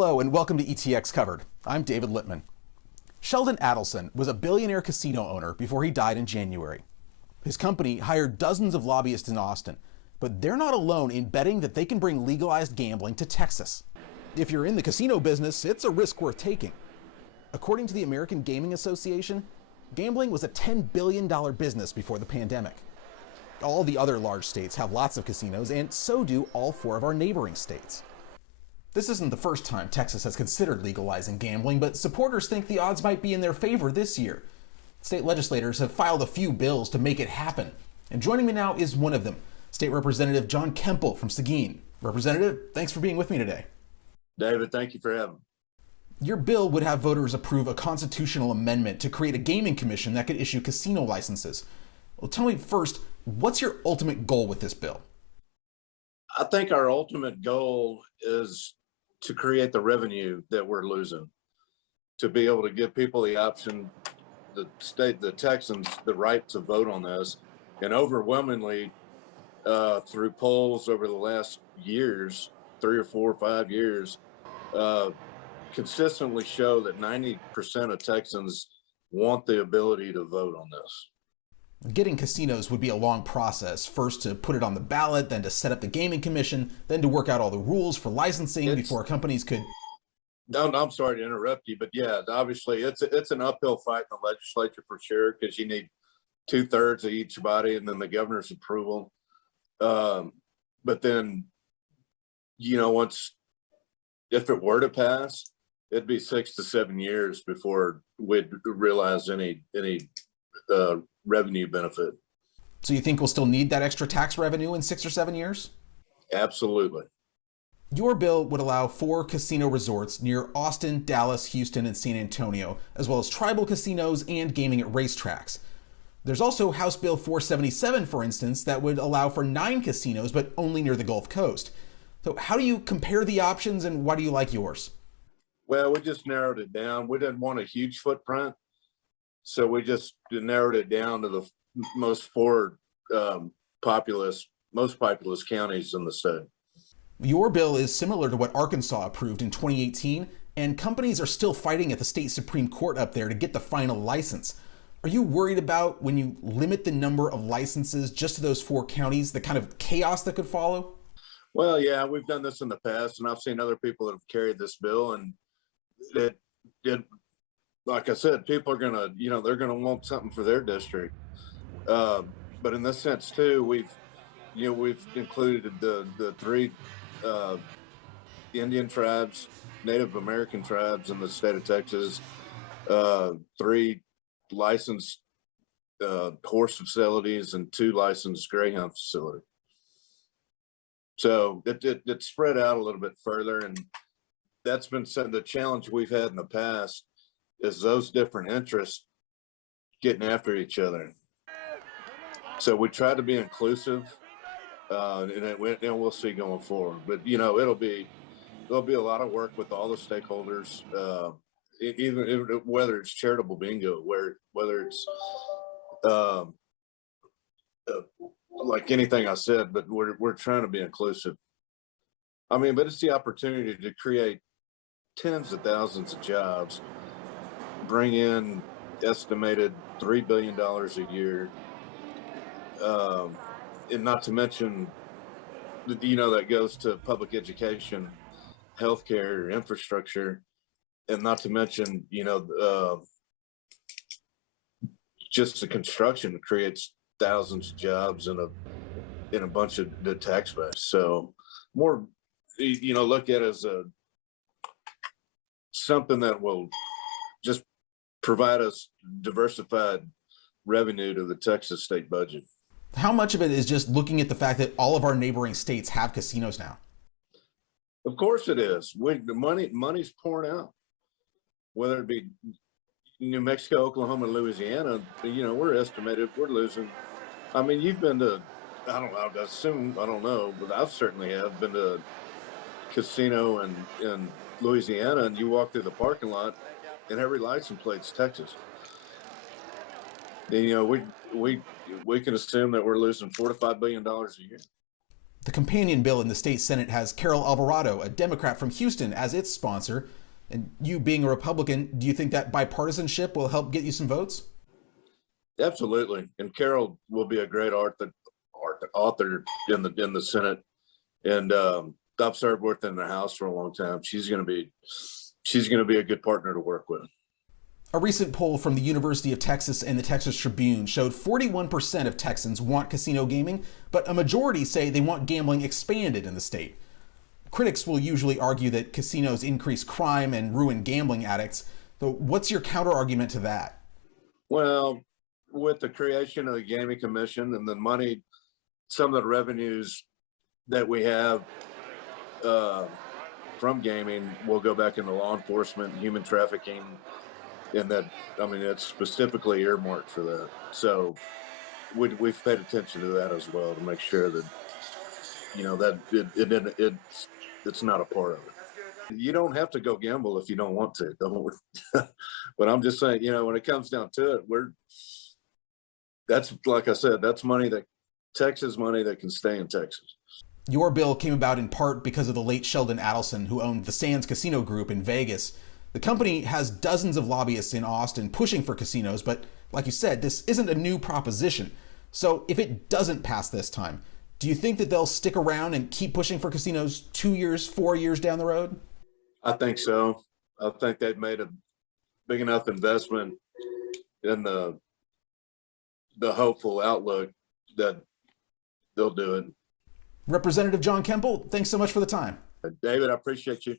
Hello and welcome to ETX Covered. I'm David Littman. Sheldon Adelson was a billionaire casino owner before he died in January. His company hired dozens of lobbyists in Austin, but they're not alone in betting that they can bring legalized gambling to Texas. If you're in the casino business, it's a risk worth taking. According to the American Gaming Association, gambling was a $10 billion business before the pandemic. All the other large states have lots of casinos, and so do all 4 of our neighboring states. This isn't the first time Texas has considered legalizing gambling, but supporters think the odds might be in their favor this year. State legislators have filed a few bills to make it happen, and joining me now is one of them, State Representative John Kuempel from Seguin. Representative, thanks for being with me today. David, thank you for having me. Your bill would have voters approve a constitutional amendment to create a gaming commission that could issue casino licenses. Well, tell me first, what's your ultimate goal with this bill? I think our ultimate goal is to create the revenue that we're losing, to be able to give people the option, the Texans, the right to vote on this. And overwhelmingly, through polls over the last years, 3 or 4 or 5 years, consistently show that 90% of Texans want the ability to vote on this. Getting casinos would be a long process, first to put it on the ballot, then to set up the gaming commission, then to work out all the rules for licensing before companies could... No, I'm sorry to interrupt you, but yeah, obviously it's an uphill fight in the legislature for sure, because you need 2/3 of each body and then the governor's approval. But then, if it were to pass, it'd be 6 to 7 years before we'd realize any revenue benefit. So you think we'll still need that extra tax revenue in 6 or 7 years? Absolutely. Your bill would allow 4 casino resorts near Austin, Dallas, Houston, and San Antonio, as well as tribal casinos and gaming at racetracks. There's also House Bill 477, for instance, that would allow for 9 casinos, but only near the Gulf Coast. So how do you compare the options, and why do you like yours? Well, we just narrowed it down. We didn't want a huge footprint, so we just narrowed it down to the most populous counties in the state. Your bill is similar to what Arkansas approved in 2018, and companies are still fighting at the state Supreme Court up there to get the final license. Are you worried about, when you limit the number of licenses just to those 4 counties, the kind of chaos that could follow? Well, yeah, we've done this in the past, and I've seen other people that have carried this bill, and it like I said, people are gonna, they're gonna want something for their district. But in this sense too, we've included the 3 Indian tribes, Native American tribes in the state of Texas, 3 licensed horse facilities, and 2 licensed greyhound facilities. So it spread out a little bit further, and that's been the challenge we've had in the past, is those different interests getting after each other. So we try to be inclusive, and we'll see going forward. But there'll be a lot of work with all the stakeholders, even whether it's charitable bingo, whether it's like anything I said. But we're trying to be inclusive. I mean, but it's the opportunity to create tens of thousands of jobs, bring in estimated $3 billion a year, and not to mention, that goes to public education, healthcare, infrastructure, and not to mention, just the construction creates thousands of jobs in a bunch of the tax base. So more, look at it as something that will just provide us diversified revenue to the Texas state budget. How much of it is just looking at the fact that all of our neighboring states have casinos now? Of course it is. The money's pouring out, whether it be New Mexico, Oklahoma, Louisiana. We're losing. I mean, you've been to, I don't know, but I certainly have been to a casino in Louisiana, and you walk through the parking lot and every license plate's Texas. And, we can assume that we're losing $4 to $5 billion a year. The companion bill in the state Senate has Carol Alvarado, a Democrat from Houston, as its sponsor. And you being a Republican, do you think that bipartisanship will help get you some votes? Absolutely. And Carol will be a great author in the Senate. And I've served with her in the House for a long time. She's going to be a good partner to work with. A recent poll from the University of Texas and the Texas Tribune showed 41% of Texans want casino gaming, but a majority say they want gambling expanded in the state. Critics will usually argue that casinos increase crime and ruin gambling addicts. So what's your counter-argument to that? Well, with the creation of the Gaming Commission and the money, some of the revenues that we have from gaming will go back into law enforcement, human trafficking, and that, I mean, it's specifically earmarked for that. So we've paid attention to that as well to make sure that, you know, that it's not a part of it. You don't have to go gamble if you don't want to. But I'm just saying, you know, when it comes down to it, that's, like I said, that's money that Texas money that can stay in Texas. Your bill came about in part because of the late Sheldon Adelson, who owned the Sands Casino Group in Vegas. The company has dozens of lobbyists in Austin pushing for casinos, but like you said, this isn't a new proposition. So if it doesn't pass this time, do you think that they'll stick around and keep pushing for casinos 2 years, 4 years down the road? I think so. I think they've made a big enough investment in the hopeful outlook that they'll do it. Representative John Kuempel, thanks so much for the time. David, I appreciate you.